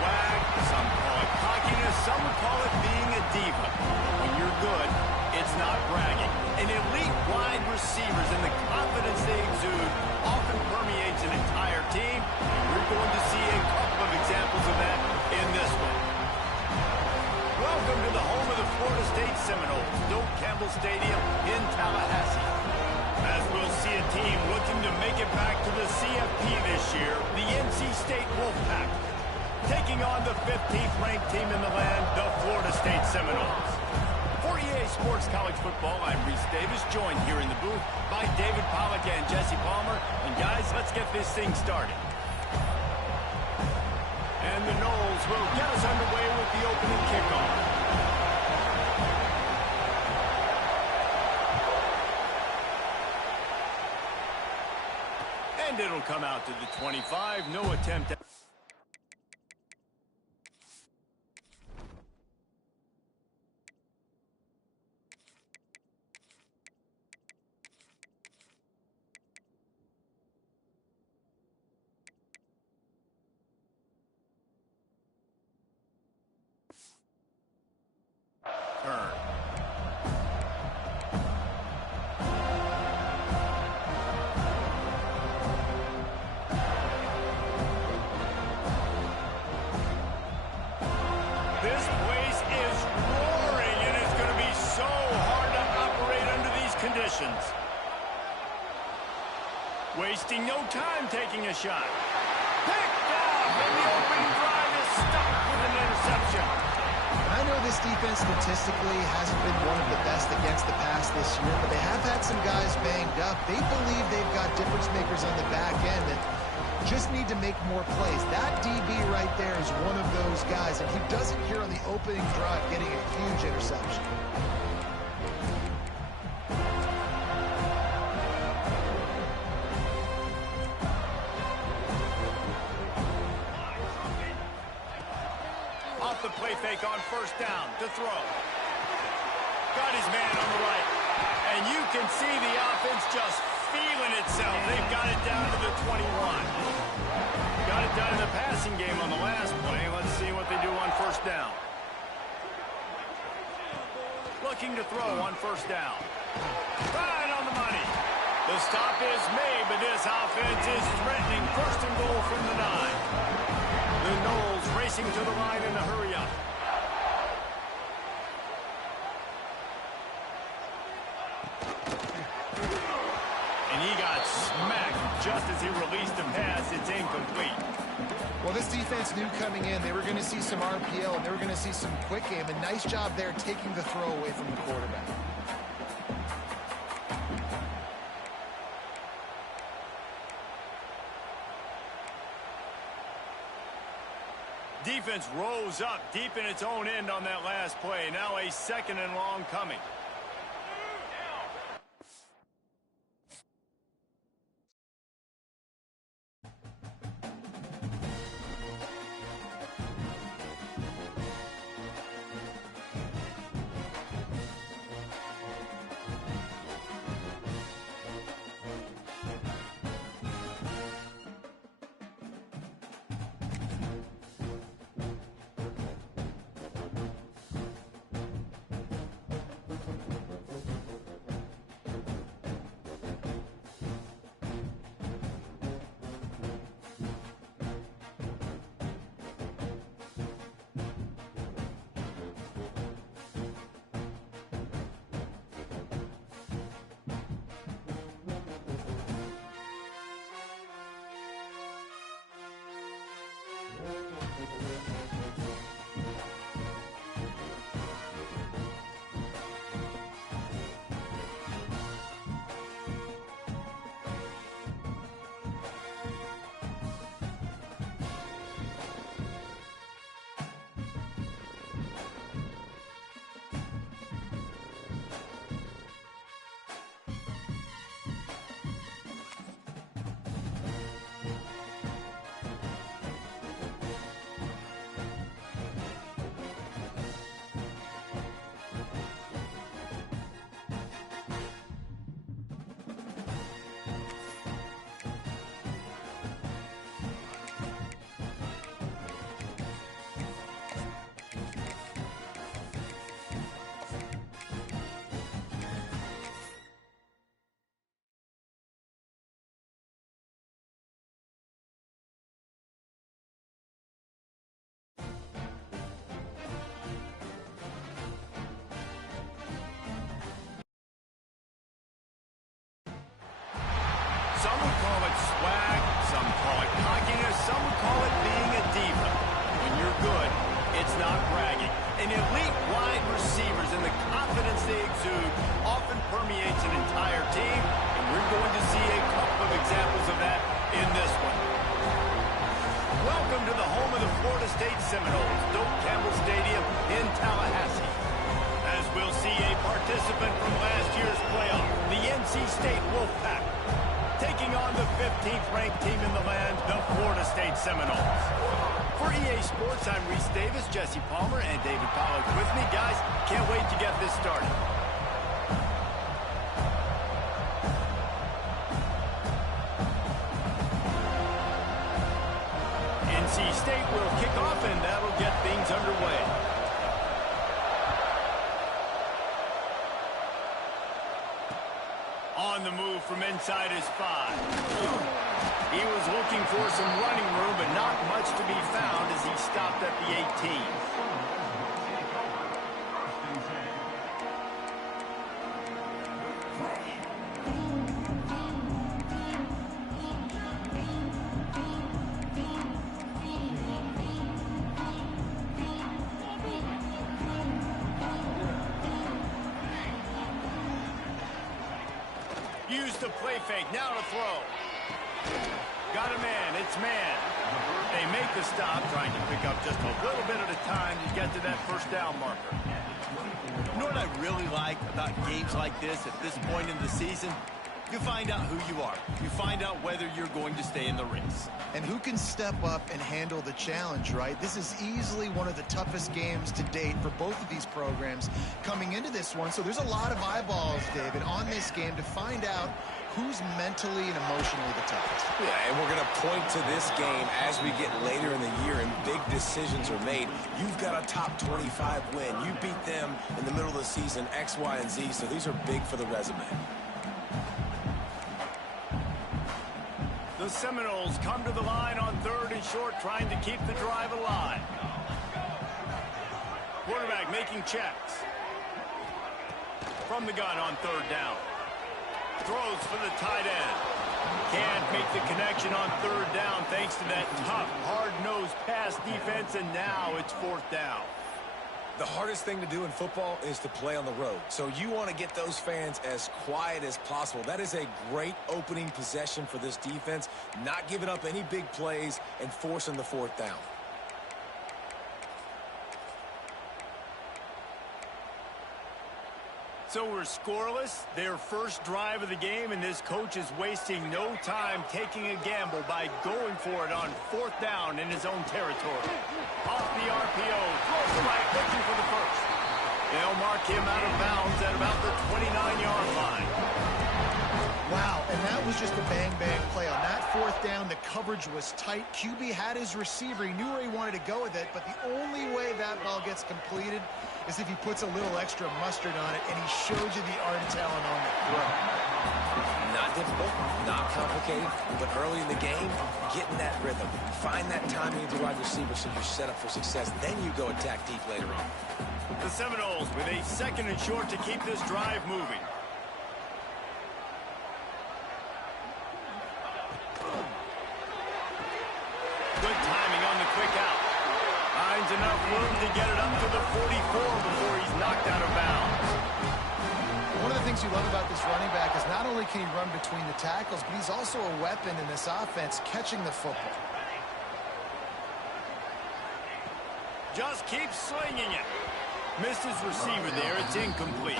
swag, some call it cockiness, some would call it being a diva. When you're good, it's not bragging. And elite wide receivers and the confidence they exude often permeates an entire team. And we're going to see a couple of examples of that in this one. Welcome to the home of the Florida State Seminoles, Doak Campbell Stadium in Tallahassee. As we'll see a team looking to make it back to the CFP this year, the NC State Wolfpack, taking on the 15th ranked team in the land, the Florida State Seminoles. For EA Sports College Football, I'm Reese Davis, joined here in the booth by David Pollack and Jesse Palmer. And guys, let's get this thing started. And the Noles will get us underway with the opening kickoff. And it'll come out to the 25. No attempt at... turn. This place is roaring, and it's going to be so hard to operate under these conditions. Wasting no time taking a shot. Picked off, and the opening drive is stopped with an interception. I know this defense statistically hasn't been one of the best against the pass this year, but they have had some guys banged up. They believe they've got difference makers on the back end that just need to make more plays. That DB right there is one of those guys, and he does it here on the opening drive, getting a huge interception. Off the play fake on first down to throw. Got his man on the right. And you can see the offense just feeling itself. They've got it down to the 21. Got it done in the passing game on the last play. Let's see what they do on first down. Looking to throw on first down. Right on the money. The stop is made, but this offense is threatening first and goal from the 9. The Noles racing to the line in a hurry-up. And he got smacked just as he released the pass. It's incomplete. Well, this defense knew coming in they were going to see some RPO and they were going to see some quick game. A nice job there taking the throw away from the quarterback. Defense rose up deep in its own end on that last play. Now a second and long coming. welcome to the home of the Florida State Seminoles, Doak Campbell Stadium in Tallahassee. As we'll see a participant from last year's playoff, the NC State Wolfpack, taking on the 15th ranked team in the land, the Florida State Seminoles. For EA Sports, I'm Reese Davis, Jesse Palmer, and David Pollack with me. Guys, can't wait to get this started. NC State will kick off, and that'll get things underway. On the move from inside his 5. He was looking for some running room, but not much to be found as he stopped at the 18. Use the play fake, now to throw. Got a man, it's man. They make the stop, trying to pick up just a little bit at a time to get to that first down marker. You know what I really like about games like this at this point in the season? You find out who you are. You find out whether you're going to stay in the race. And who can step up and handle the challenge, right? This is easily one of the toughest games to date for both of these programs coming into this one. So there's a lot of eyeballs, David, on this game to find out who's mentally and emotionally the toughest. Yeah, and we're going to point to this game as we get later in the year and big decisions are made. You've got a top 25 win. You beat them in the middle of the season, X, Y, and Z, so these are big for the resume. The Seminoles come to the line on 3rd and short, trying to keep the drive alive. Quarterback making checks. From the gun on 3rd down. Throws for the tight end. Can't make the connection on 3rd down thanks to that tough, hard-nosed pass defense, and now it's 4th down. The hardest thing to do in football is to play on the road. So you want to get those fans as quiet as possible. That is a great opening possession for this defense, not giving up any big plays and forcing the 4th down. So we're scoreless, their first drive of the game, and this coach is wasting no time taking a gamble by going for it on 4th down in his own territory. Off the RPO, throws the right, looking for the first. They'll mark him out of bounds at about the 29-yard line. Wow, and that was just a bang-bang play. On that 4th down, the coverage was tight. QB had his receiver. He knew where he wanted to go with it, but the only way that ball gets completed is if he puts a little extra mustard on it, and he shows you the arm talent on the throw. Not difficult, not complicated, but early in the game, getting that rhythm. Find that timing of the wide receiver so you're set up for success. Then you go attack deep later on. The Seminoles with a 2nd and short to keep this drive moving. Good timing on the quick out. Finds enough room to get it up to the 44 before he's knocked out of bounds. One of the things you love about this running back is not only can he run between the tackles, but he's also a weapon in this offense, catching the football. Just keeps slinging it. Missed his receiver there. It's incomplete.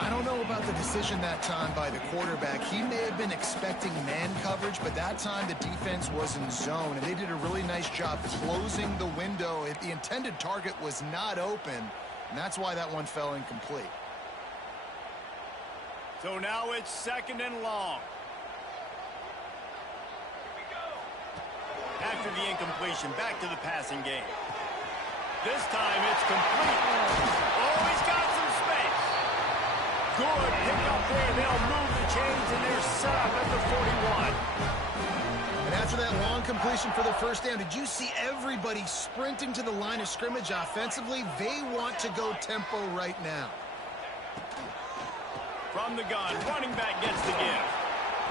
I don't know about the decision that time by the quarterback. He may have been expecting man coverage, but that time the defense was in zone, and they did a really nice job closing the window. The intended target was not open, and that's why that one fell incomplete. So now it's 2nd and long. After the incompletion, back to the passing game. This time it's complete. Oh, he's got some space. Good pick up there. They'll move the chains, and they're set up at the 41. And after that long completion for the first down, did you see everybody sprinting to the line of scrimmage offensively? They want to go tempo right now. From the gun, running back gets the give.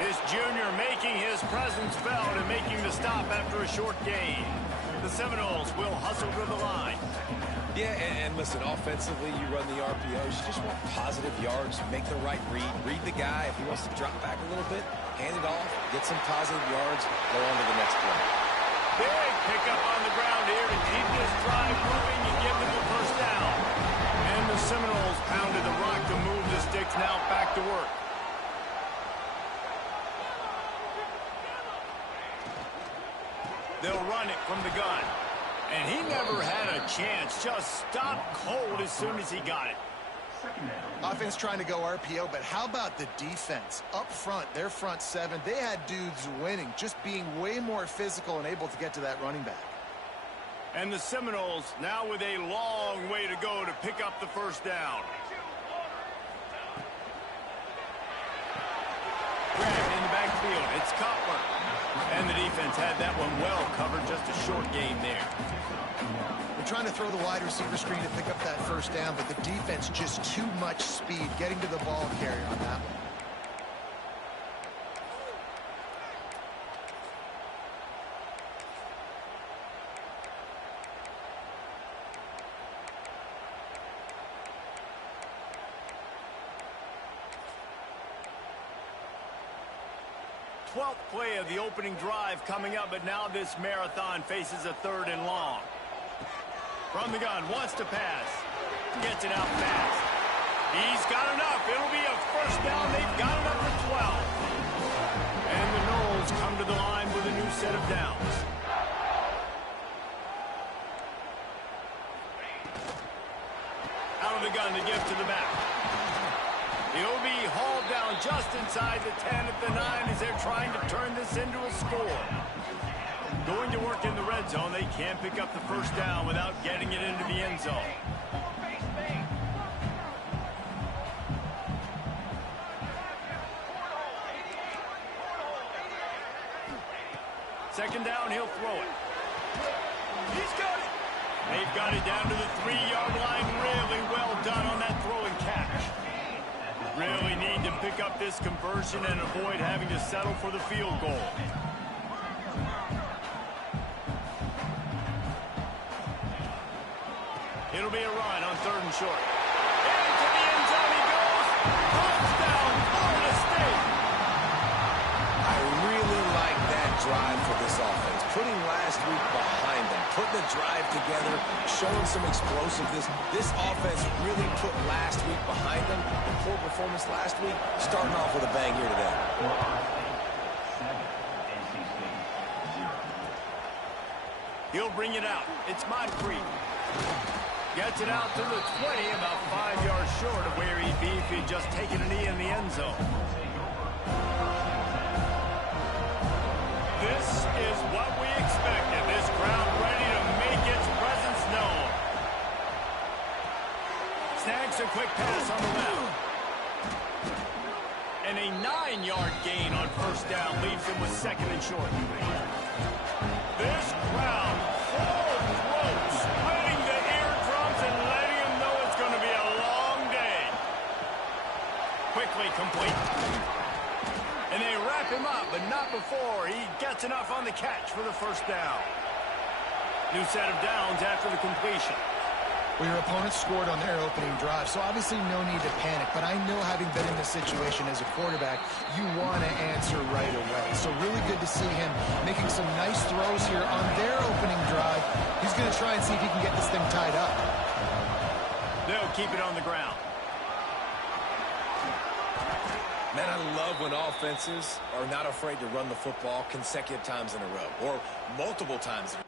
This junior making his presence felt and making the stop after a short gain. The Seminoles will hustle to the line. Yeah, and listen, offensively, you run the RPOs. You just want positive yards, make the right read. Read the guy. If he wants to drop back a little bit, hand it off, get some positive yards, go on to the next play. Big Seminoles pounded the rock to move the sticks. Now back to work. They'll run it from the gun. And he never had a chance. Just stopped cold as soon as he got it. Offense trying to go RPO, but how about the defense? Up front, their front seven, they had dudes winning, just being way more physical and able to get to that running back. And the Seminoles now with a long way to go to pick up the first down. Grabbed in the backfield. It's Cutler. And the defense had that one well covered. Just a short gain there. They're trying to throw the wide receiver screen to pick up that first down, but the defense just too much speed getting to the ball carrier on that one. Play of the opening drive coming up, but now this marathon faces a 3rd and long. From the gun, wants to pass. Gets it out fast. He's got enough. It'll be a first down. They've got it up to 12. And the Noles come to the line with a new set of downs. Out of the gun to give to the back. He'll be hauled down just inside the 10 at the 9 as they're trying to turn this into a score. Going to work in the red zone. They can't pick up the first down without getting it into the end zone. Second down, he'll throw it. He's got it. They've got it down to the 3-yard line. Really well done on that throw and catch. Really need to pick up this conversion and avoid having to settle for the field goal. It'll be a run on 3rd and short. Into the end zone he goes. Touchdown, Florida State. I really like that drive for this offense. Putting last week behind them, putting the drive together, showing some explosiveness. This offense really put last week behind them. The poor performance last week, starting off with a bang here today. He'll bring it out. It's Moncrief. Gets it out to the 20, about 5 yards short of where he'd be if he'd just taken a knee in the end zone. This is what we expected. This crowd ready to make its presence known. Snags a quick pass on the left. And a 9-yard gain on first down leaves him with 2nd and short. This crowd full throat, splitting the eardrums and letting him know it's going to be a long day. Quickly complete. And they wrap him up, but not before he gets enough on the catch for the first down. New set of downs after the completion. Well, your opponent scored on their opening drive, so obviously no need to panic. But I know, having been in this situation as a quarterback, you want to answer right away. So really good to see him making some nice throws here on their opening drive. He's going to try and see if he can get this thing tied up. They'll keep it on the ground. Man, I love when offenses are not afraid to run the football consecutive times in a row, or multiple times in a row.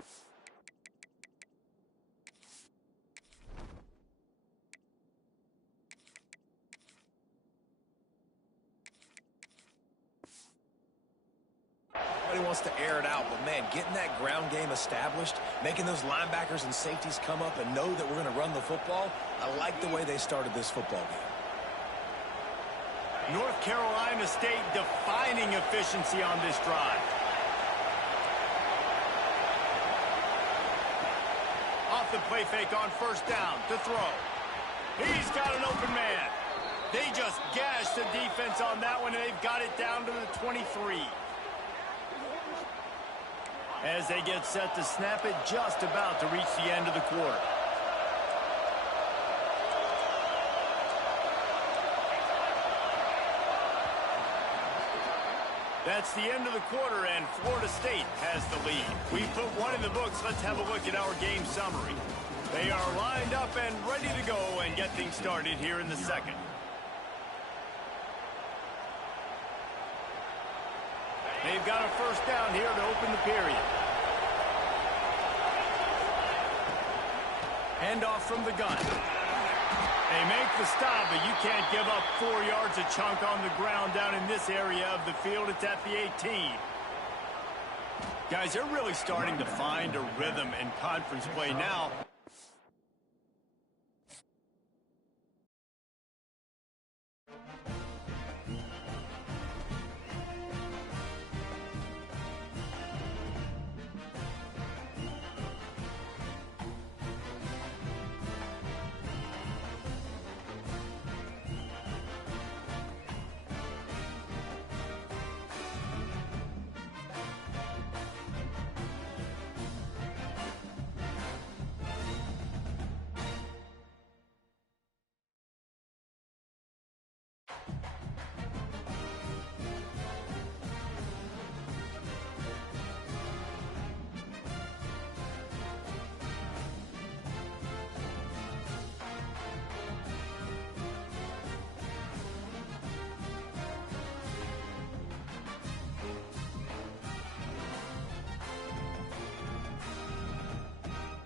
Everybody wants to air it out, but man, getting that ground game established, making those linebackers and safeties come up and know that we're going to run the football, I like the way they started this football game. North Carolina State defining efficiency on this drive. Off the play fake on first down to throw. He's got an open man. They just gashed the defense on that one, and they've got it down to the 23. As they get set to snap it, just about to reach the end of the quarter. That's the end of the quarter, and Florida State has the lead. We put one in the books. Let's have a look at our game summary. They are lined up and ready to go and get things started here in the second. They've got a first down here to open the period. Handoff from the gun. They make the stop, but you can't give up 4 yards a chunk on the ground down in this area of the field. It's at the 18. Guys, they're really starting to find a rhythm in conference play now.